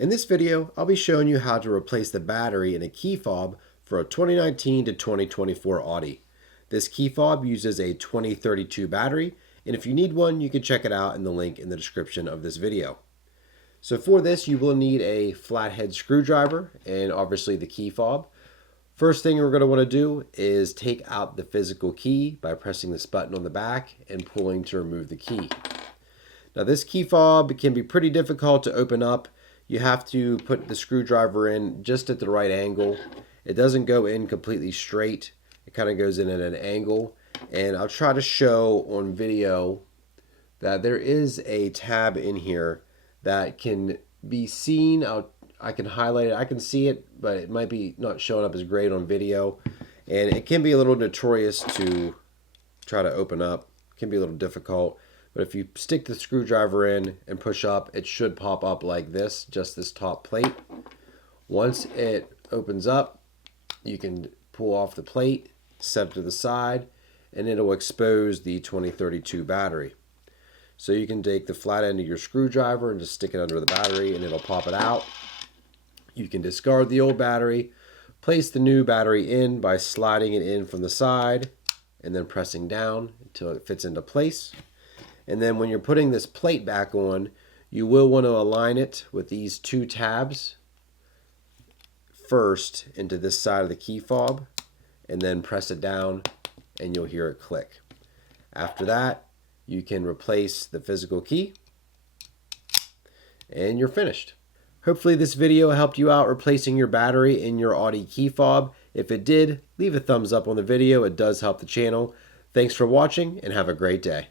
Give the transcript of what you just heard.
In this video, I'll be showing you how to replace the battery in a key fob for a 2019 to 2024 Audi. This key fob uses a 2032 battery, and if you need one, you can check it out in the link in the description of this video. So for this, you will need a flathead screwdriver and obviously the key fob. First thing we're going to want to do is take out the physical key by pressing this button on the back and pulling to remove the key. Now this key fob can be pretty difficult to open up. You have to put the screwdriver in just at the right angle. It doesn't go in completely straight. It kind of goes in at an angle. And I'll try to show on video that there is a tab in here that can be seen. I can highlight it. I can see it, but it might be not showing up as great on video. And it can be a little notorious to try to open up. It can be a little difficult. But if you stick the screwdriver in and push up, it should pop up like this, just this top plate. Once it opens up, you can pull off the plate, set it to the side, and it'll expose the 2032 battery. So you can take the flat end of your screwdriver and just stick it under the battery and it'll pop it out. You can discard the old battery, place the new battery in by sliding it in from the side and then pressing down until it fits into place. And then when you're putting this plate back on, you will want to align it with these two tabs first into this side of the key fob and then press it down and you'll hear it click. After that, you can replace the physical key and you're finished. Hopefully this video helped you out replacing your battery in your Audi key fob. If it did, leave a thumbs up on the video. It does help the channel. Thanks for watching and have a great day.